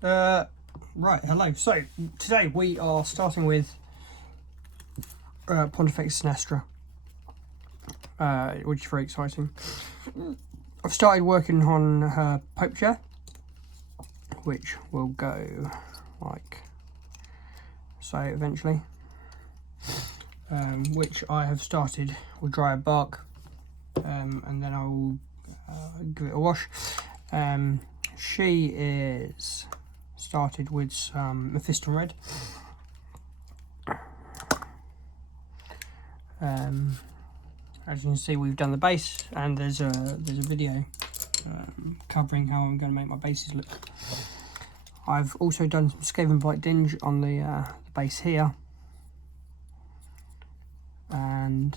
Right, hello. So today we are starting with PONTIFEX Zenestra, which is very exciting. I've started working on her Pope chair, which will go like so eventually, which I have started with dry bark, and then I will give it a wash. She is started with some Mephiston Red. As you can see, we've done the base, and there's a video covering how I'm going to make my bases look. I've also done some Skaven Blight Dinge on the base here, and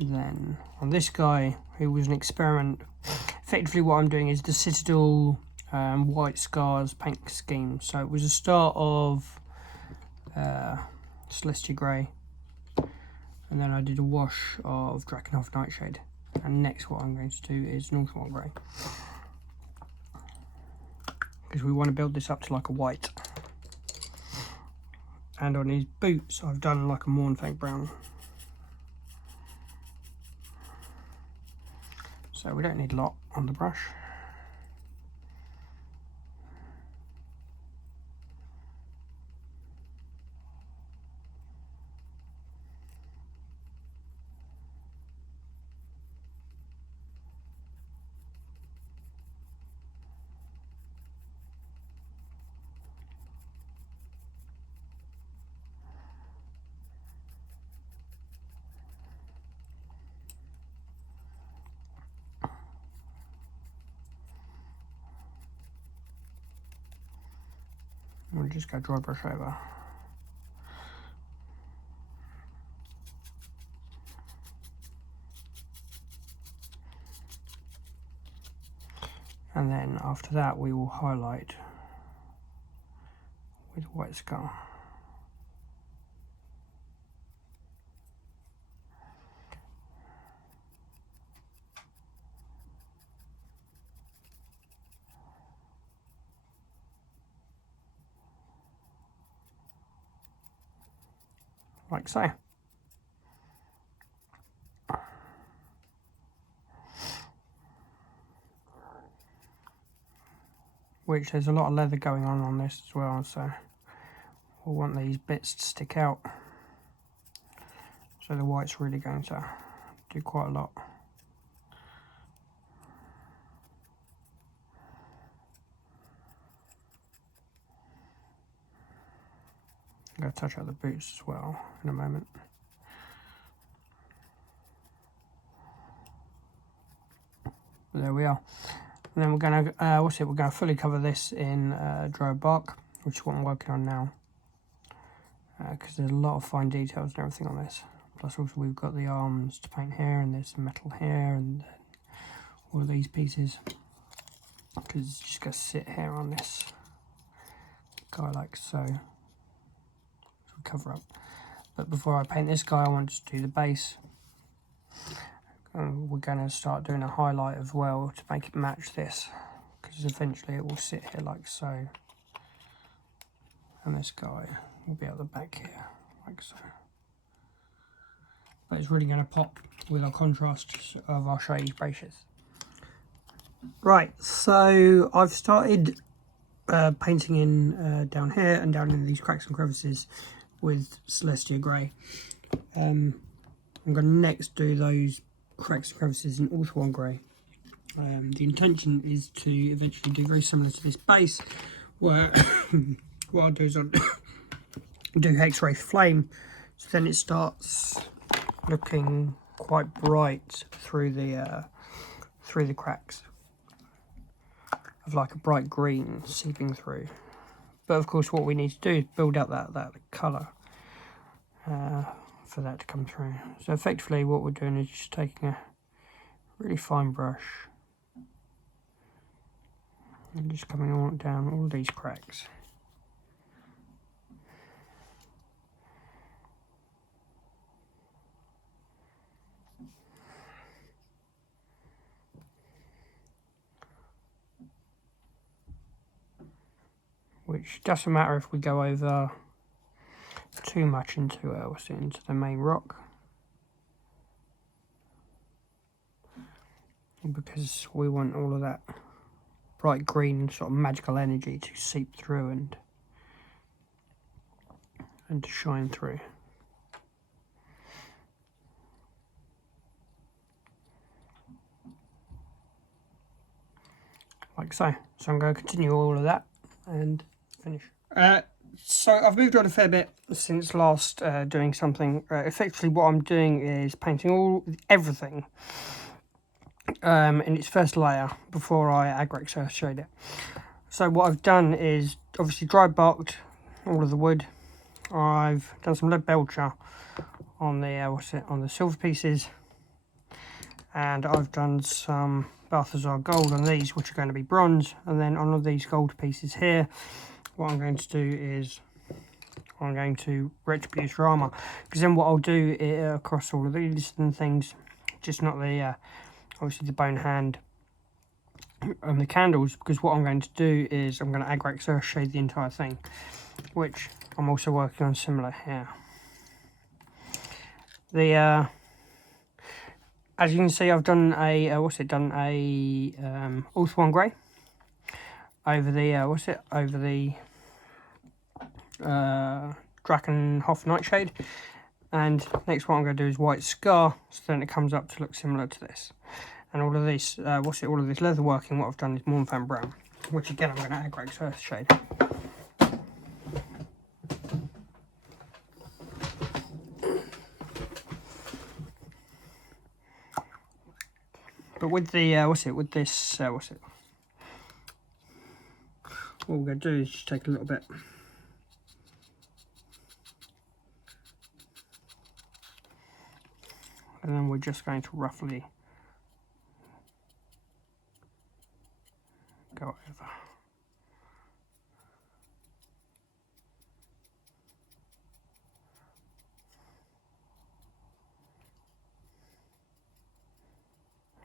then on this guy, who was an experiment. Effectively, what I'm doing is the Citadel White Scars paint scheme. So it was a start of Celestia Grey, and then I did a wash of Drakenhof Nightshade, and next what I'm going to do is Northmore Grey, because we want to build this up to like a white. And on his boots I've done like a Mornfang brown, so we don't need a lot on the brush. We'll just go dry brush over. And then after that we will highlight with White Scar. Like so. Which there's a lot of leather going on this as well, so we'll want these bits to stick out. So the white's really going to do quite a lot. I'm going to touch up the boots as well in a moment. But there we are. And then we're going to, we're going to fully cover this in dry bark, which is what I'm working on now. Because there's a lot of fine details and everything on this. Plus also we've got the arms to paint here, and there's some metal here, and all of these pieces. Because it's just going to sit here on this guy like so. Cover up. But before I paint this guy, I want to do the base. And we're going to start doing a highlight as well to make it match this, because eventually it will sit here like so, and this guy will be at the back here like so. But it's really going to pop with our contrast of our shade bases. Right, so I've started painting in down here and down in these cracks and crevices with Celestia Grey. I'm going to next do those cracks and crevices in Ulthuan Grey. The intention is to eventually do very similar to this base, where what I'll do is I'll do X-ray flame, so then it starts looking quite bright through the cracks, of like a bright green seeping through. But of course what we need to do is build up that colour for that to come through. So effectively what we're doing is just taking a really fine brush and just coming all down all these cracks. which doesn't matter if we go over too much into into the main rock, because we want all of that bright green sort of magical energy to seep through and to shine through. Like so. So I'm going to continue all of that and finish. So I've moved on a fair bit since last doing something. Effectively what I'm doing is painting everything in its first layer before I Agrex Earth shade it. So what I've done is obviously dry barked all of the wood. I've done some lead belcher on the on the silver pieces, and I've done some Balthazar gold on these, which are going to be bronze. And then on all these gold pieces here, what I'm going to do is I'm going to retribute armor, because then what I'll do across all of these and things, just not the obviously the bone hand and the candles, because what I'm going to do is I'm going to Agrex Earth shade the entire thing, which I'm also working on similar here. The as you can see, I've done a Ulthuan grey over the over the Drakenhof Nightshade, and next what I'm going to do is white scar, so then it comes up to look similar to this. And all of this all of this leather working, what I've done is Mournfan brown, which again I'm going to Agrex Earth shade. But with the with this what we're going to do is just take a little bit and then we're just going to roughly go over.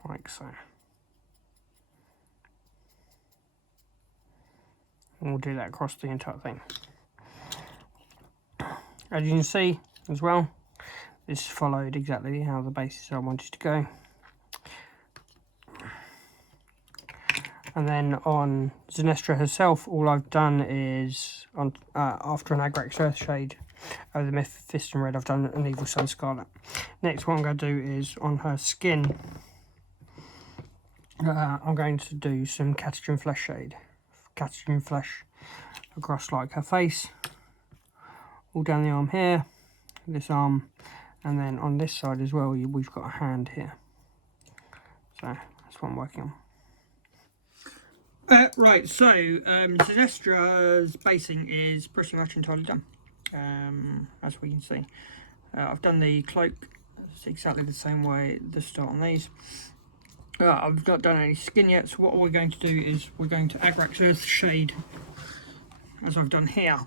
Like so. And we'll do that across the entire thing. As you can see as well, this followed exactly how the bases I wanted to go. And then on Zenestra herself, all I've done is, on after an Agrex Earth shade over the Mephiston Red, I've done an Evil Sun Scarlet. Next, what I'm going to do is on her skin, I'm going to do some Catagen Flesh shade. Catagen Flesh across like her face, all down the arm here, this arm, and then on this side as well, we've got a hand here. So that's what I'm working on. Right, so Zenestra's basing is pretty much entirely done, as we can see. I've done the cloak, it's exactly the same way the start on these. I've not done any skin yet, so what we're going to do is we're going to Agrex Earth shade, as I've done here,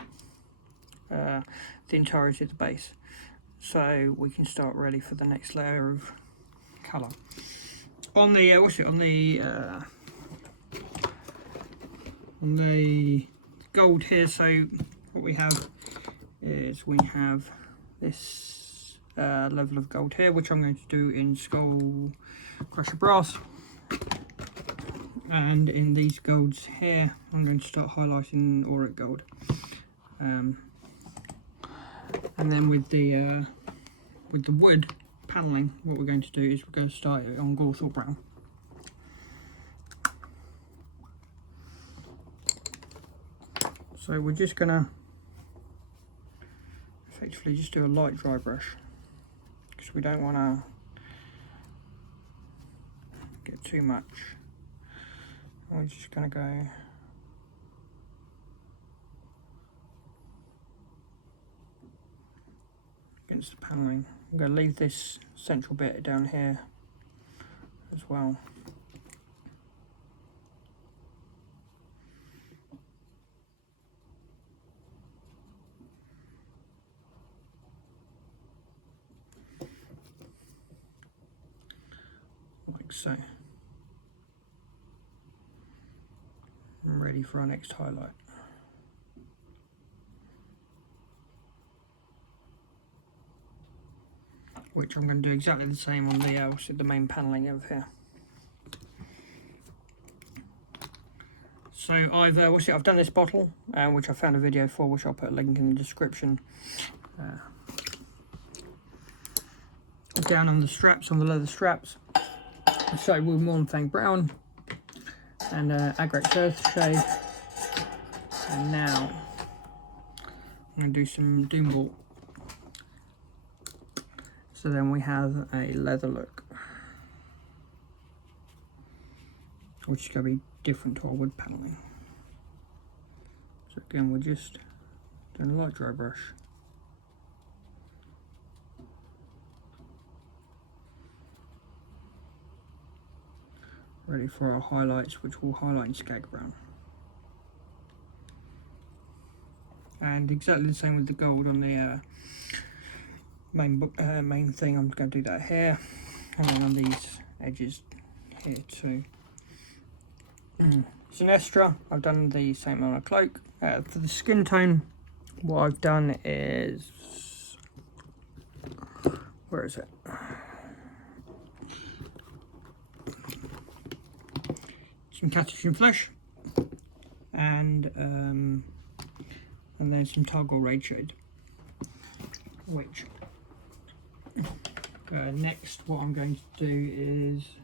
the entirety of the base, so we can start ready for the next layer of colour. On the on the gold here, so what we have is we have this level of gold here, which I'm going to do in Skull Crusher Brass, and in these golds here I'm going to start highlighting auric gold, and then with the wood panelling, what we're going to do is we're going to start it on Gorthal brown. So we're just going to effectively just do a light dry brush, because we don't want to get too much. We're just going to go against the panelling. I'm going to leave this central bit down here as well. Like so. I'm ready for our next highlight. which I'm going to do exactly the same on the main panelling over here. So I've done this bottle, which I found a video for, which I'll put a link in the description. Down on the straps, on the leather straps, I started with Mornfang Brown and Agrex Earth shade, and now I'm going to do some Doomball. So then we have a leather look, which is going to be different to our wood panelling. So again, we're just doing a light dry brush. Ready for our highlights, which will highlight in Skag Brown. And exactly the same with the gold on the main thing. I'm going to do that here, and then on these edges here too. Zenestra, I've done the same on a cloak. For the skin tone, what I've done is, where is it? Some Catechin Flesh, and then some Targol Raid Shade. Which next, what I'm going to do is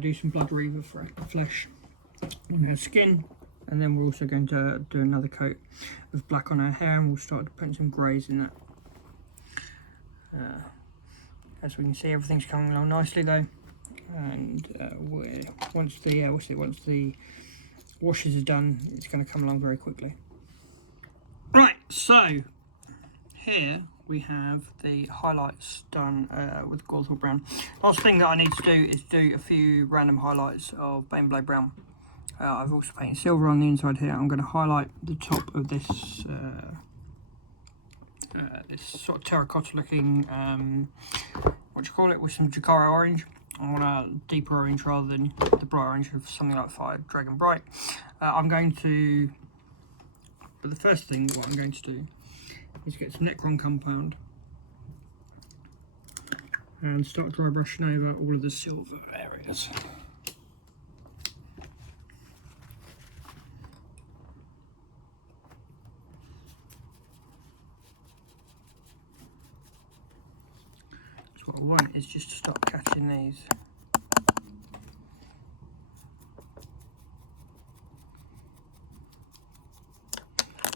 do some Blood Reaver Flesh on her skin, and then we're also going to do another coat of black on her hair, and we'll start putting some greys in that. As we can see, everything's coming along nicely though. And once the washes are done, it's going to come along very quickly. Right, so here we have the highlights done with Gawthorpe Brown. Last thing that I need to do is do a few random highlights of Baneblade Brown. I've also painted silver on the inside here. I'm going to highlight the top of this this sort of terracotta looking with some Jakara orange. I want a deeper orange rather than the bright orange of something like Fire Dragon Bright. But the first thing what I'm going to do is get some Necron compound and start dry brushing over all of the silver areas. So what I want is just to start catching these.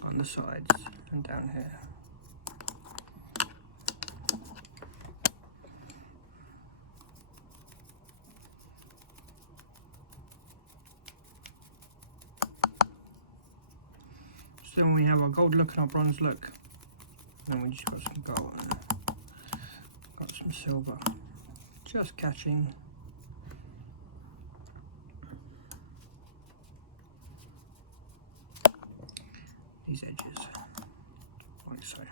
On the sides and down here. So then we have our gold look and our bronze look. And then we just got some gold and got some silver. Just catching these edges, like so.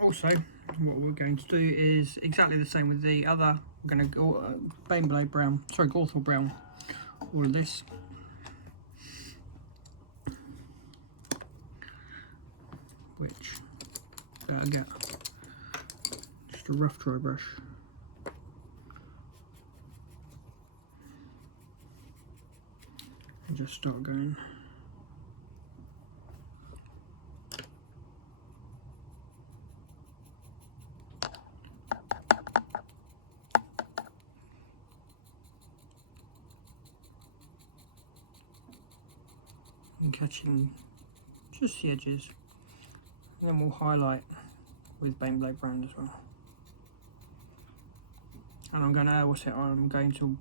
Also, what we're going to do is exactly the same with the other. We're going to go Baneblade Brown, sorry, Gawthorpe Brown, all of this. Which again, just a rough dry brush. And just start going. And catching just the edges. And then we'll highlight with Baneblade Brown as well. And I'm going to,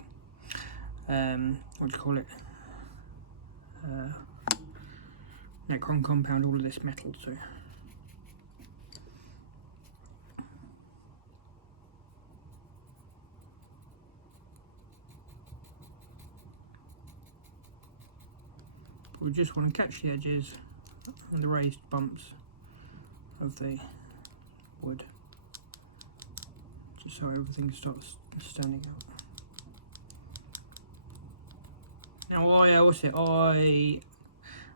Necron compound all of this metal too. We just want to catch the edges and the raised bumps of the wood. just so everything starts standing out. Now I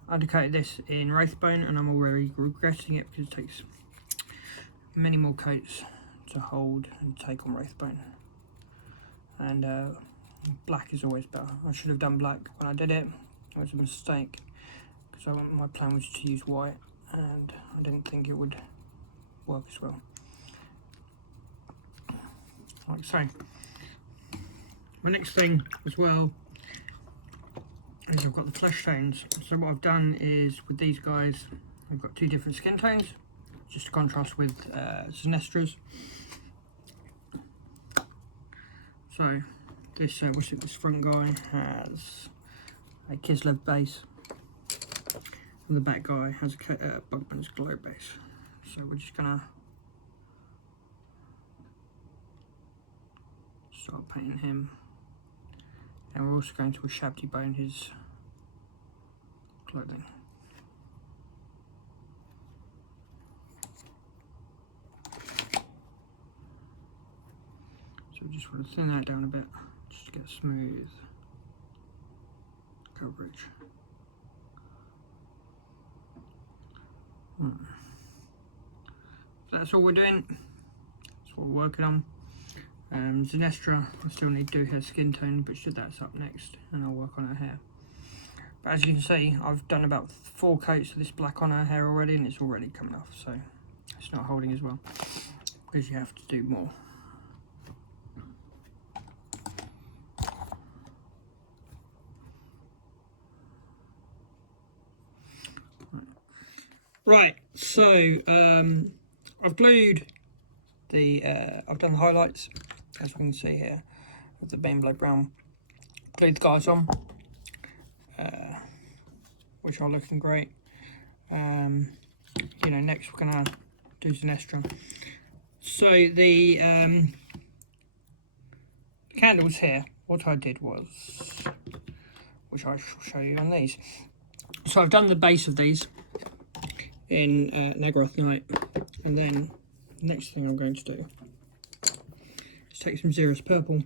undercoated this in Wraithbone, and I'm already regretting it because it takes many more coats to hold and take on Wraithbone. And black is always better. I should have done black when I did it. It was a mistake because my plan was to use white, and I didn't think it would work as well. Like so. My next thing as well is I've got the flesh tones. So what I've done is with these guys, I've got two different skin tones, just to contrast with Zenestra's. So this front guy has a Kislev base, and the back guy has a Bugman's Glow base. So we're just gonna start painting him, and we're also going to shabby bone his clothing. So we just want to thin that down a bit, just to get smooth coverage. So that's all we're doing. That's what we're working on. Zenestra, I still need to do her skin tone, but that's up next, and I'll work on her hair. But as you can see, I've done about 4 coats of this black on her hair already, and it's already coming off, so it's not holding as well, because you have to do more. Right, so I've glued the, I've done the highlights, as we can see here, of the Bainblow Brown. Glued the guys on, which are looking great. You know, next we're gonna do Zenestra. So the candles here, what I did was, which I shall show you on these. So I've done the base of these in Nagaroth Night, and then the next thing I'm going to do is take some Xeris Purple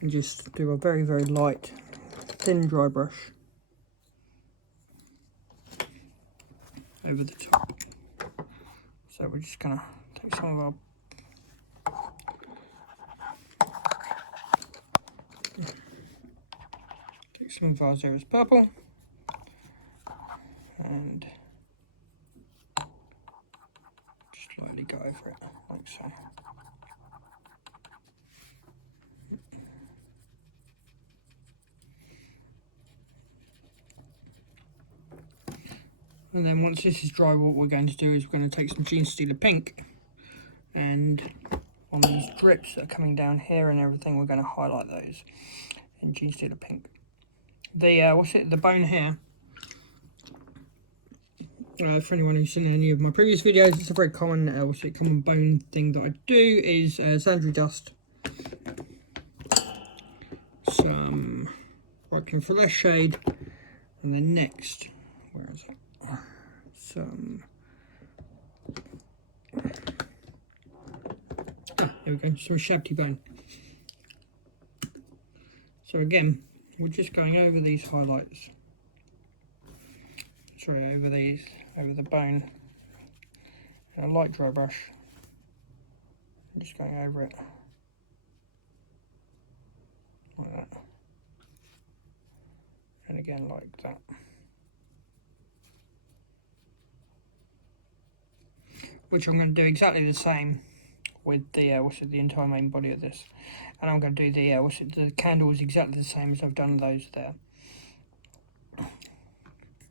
and just do a very, very light, thin dry brush over the top. So we're just going to take some of our Xeris Purple and just lightly go over it, like so. And then once this is dry, what we're going to do is we're going to take some Genestealer Pink, and on these drips that are coming down here and everything, we're going to highlight those in Genestealer Pink. The the bone here, for anyone who's seen any of my previous videos, it's a very common common bone thing that I do is Xandri dust, some Requiem Flesh Shade, and then next, where is it? Some there we go, some shabby bone. So again, we're just going over these highlights. Sorry, over the bone. And a light dry brush. I'm just going over it like that, and again like that. Which I'm going to do exactly the same with the the entire main body of this, and I'm going to do the candles exactly the same as I've done those there.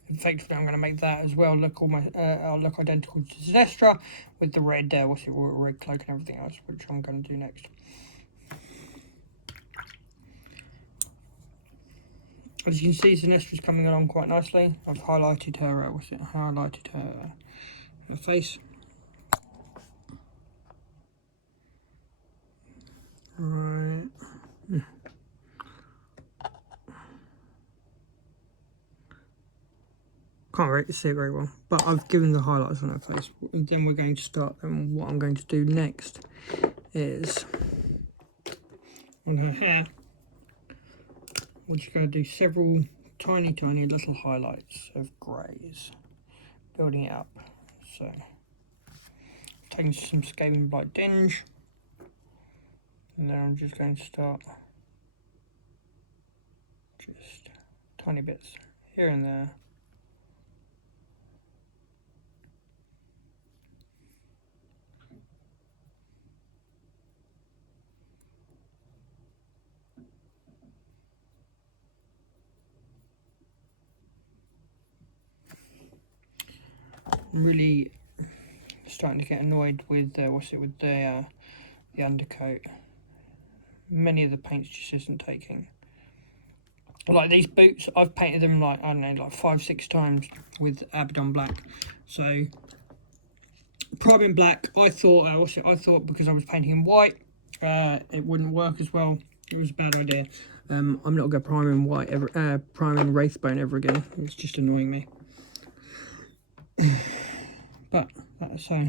Effectively, I'm going to make that as well look look identical to Zenestra with the red red cloak and everything else, which I'm going to do next. As you can see, Zenestra's coming along quite nicely. I've highlighted her her face. Right. can't see it very well, but I've given the highlights on her face. And then we're going to start, and what I'm going to do next is on her hair, we're just going to do several tiny little highlights of greys, building it up. So taking some scaling black dinge, and then I'm just going to start just tiny bits here and there. I'm really starting to get annoyed with the undercoat. Many of the paints just isn't taking. Like these boots, I've painted them like, I don't know, like 5-6 times with Abaddon black. So priming black, I thought because I was painting in white, it wouldn't work as well. It was a bad idea. I'm not going to prime in white ever, priming Wraithbone ever again. It's just annoying me. But so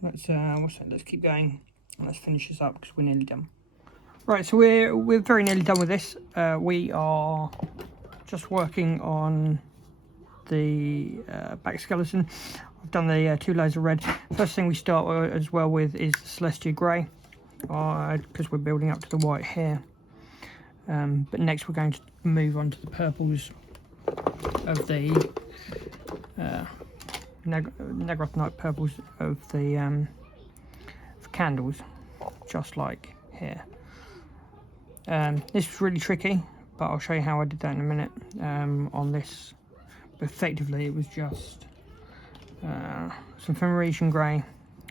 let's keep going and let's finish this up because we're nearly done. Right, so we're very nearly done with this. We are just working on the back skeleton. I've done the 2 layers of red. First thing we start as well with is the Celestia grey, because we're building up to the white here. But next we're going to move on to the purples of the Negroth Night purples of the candles, just like here. This was really tricky, but I'll show you how I did that in a minute on this. But effectively it was just some Finalizing grey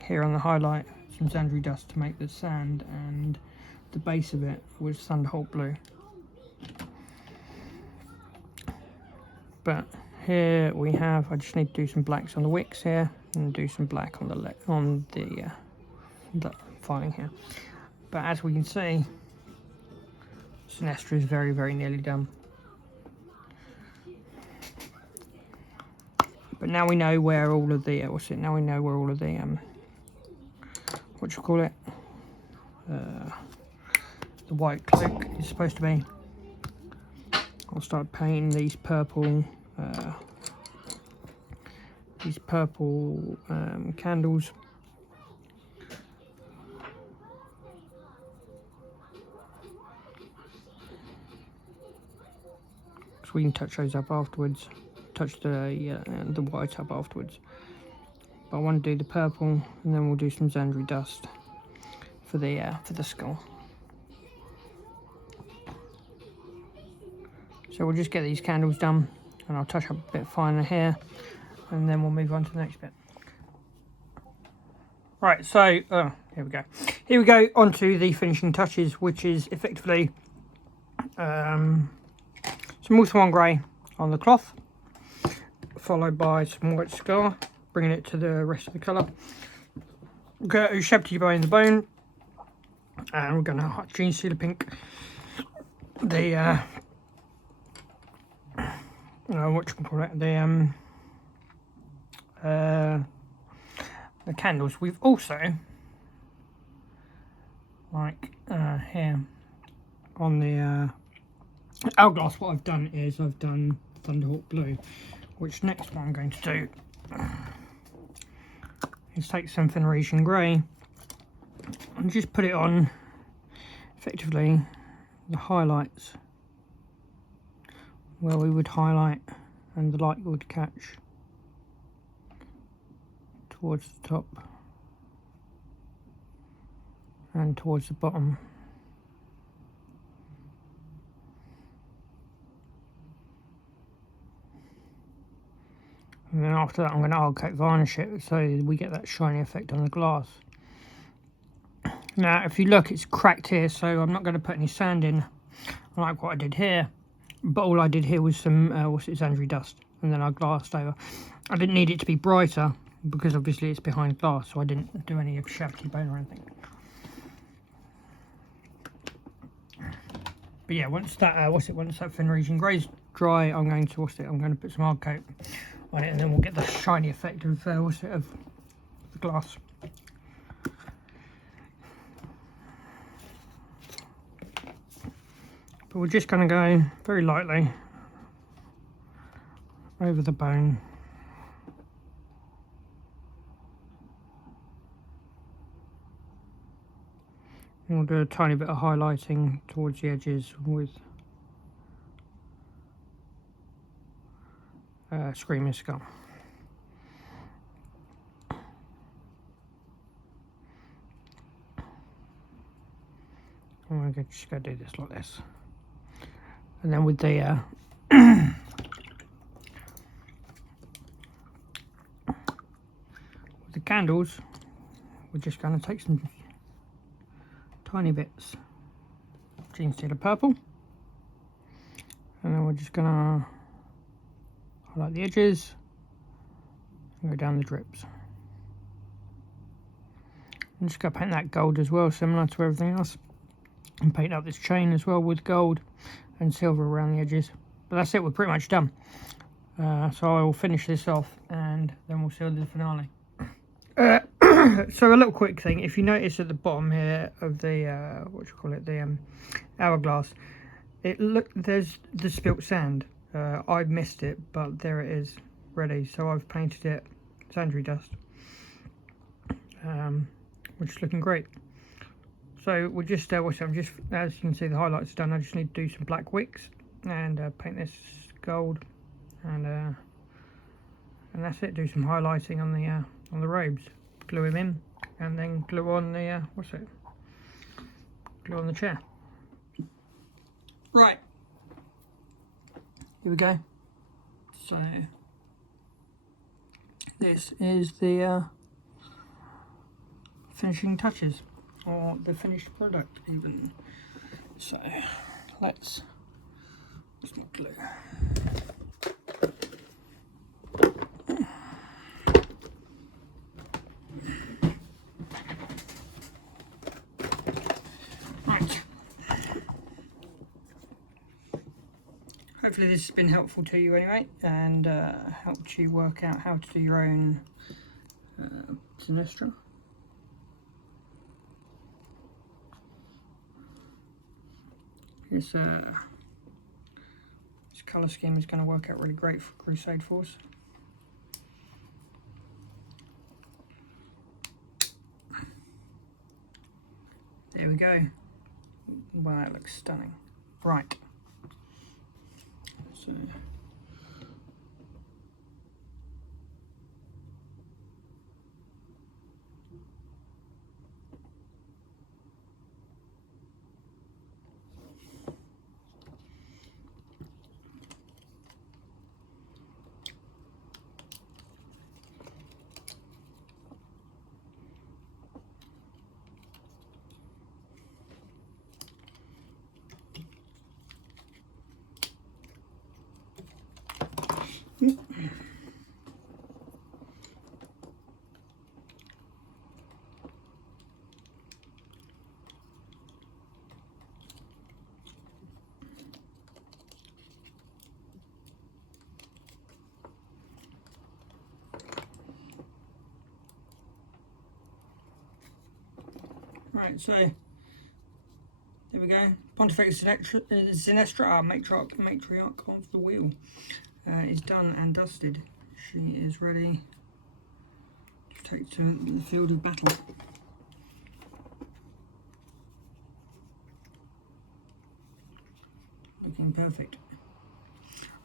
here on the highlight, some Xandri dust to make the sand, and the base of it was Thunderhawk blue. But here we have, I just need to do some blacks on the wicks here and do some black on the filing here. But as we can see, Zenestra is very nearly done. But now we know where all of the now we know where all of the what you call it, the white cloak is supposed to be. I'll start painting these purple candles. So we can touch those up afterwards, touch the white up afterwards. But I want to do the purple, and then we'll do some Xandri dust for the skull. So we'll just get these candles done, and I'll touch up a bit finer here, and then we'll move on to the next bit. Right, so here we go. Here we go onto the finishing touches, which is effectively some Multiwan grey on the cloth, followed by some white scar, bringing it to the rest of the colour. We're going to Shabty Bow in the bone, and we're going to Gene Sealer Pink the what you can call it, the candles. We've also, like here on the hourglass, what I've done is I've done Thunderhawk blue, which next what I'm going to do is take some Finalizing grey and just put it on effectively the highlights where we would highlight and the light would catch towards the top and towards the bottom. And then after that I'm going to hourglass varnish it so we get that shiny effect on the glass. Now if you look, it's cracked here, so I'm not going to put any sand in like what I did here. But all I did here was some Xandri dust, and then I glassed over. I didn't need it to be brighter because obviously it's behind glass, so I didn't do any of Shabty Bone or anything. But yeah, once that once that Finalizing grey's dry, I'm going to put some hard coat on it, and then we'll get the shiny effect of of the glass. But we're just going to go very lightly over the bone. And we'll do a tiny bit of highlighting towards the edges with Screaming Skull. I'm just going to do this like this. And then with the with the candles, we're just going to take some tiny bits of Genestealer of purple, and then we're just going to highlight the edges and go down the drips. I'm just going to paint that gold as well, similar to everything else, and paint up this chain as well with gold and silver around the edges. But that's it, we're pretty much done. So I will finish this off and then we'll see the finale. So a little quick thing, if you notice at the bottom here of the the hourglass, there's the spilt sand. I missed it, but there it is, ready. So I've painted it sandy dust, which is looking great. So we'll just I'm just, as you can see, the highlights are done. I just need to do some black wicks and paint this gold, and that's it. Do some highlighting on the robes, glue him in, and then glue on the glue on the chair. Right, here we go. So this is the finishing touches, or the finished product even. So let's not glue. Right. Hopefully this has been helpful to you anyway, and helped you work out how to do your own Zenestra. This colour scheme is going to work out really great for Crusade Force. There we go. Wow, that looks stunning. Right. So right, so there we go. Pontifex Zenestra, our matriarch of the wheel, is done and dusted. She is ready to take to the field of battle. Looking perfect.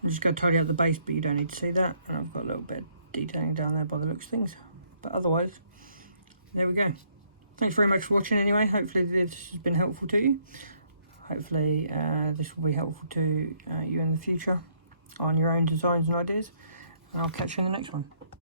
I'm just going to tidy up the base, but you don't need to see that. And I've got a little bit of detailing down there by the looks of things. But otherwise, there we go. Thanks very much for watching anyway. Hopefully this has been helpful to you. Hopefully this will be helpful to you in the future on your own designs and ideas. And I'll catch you in the next one.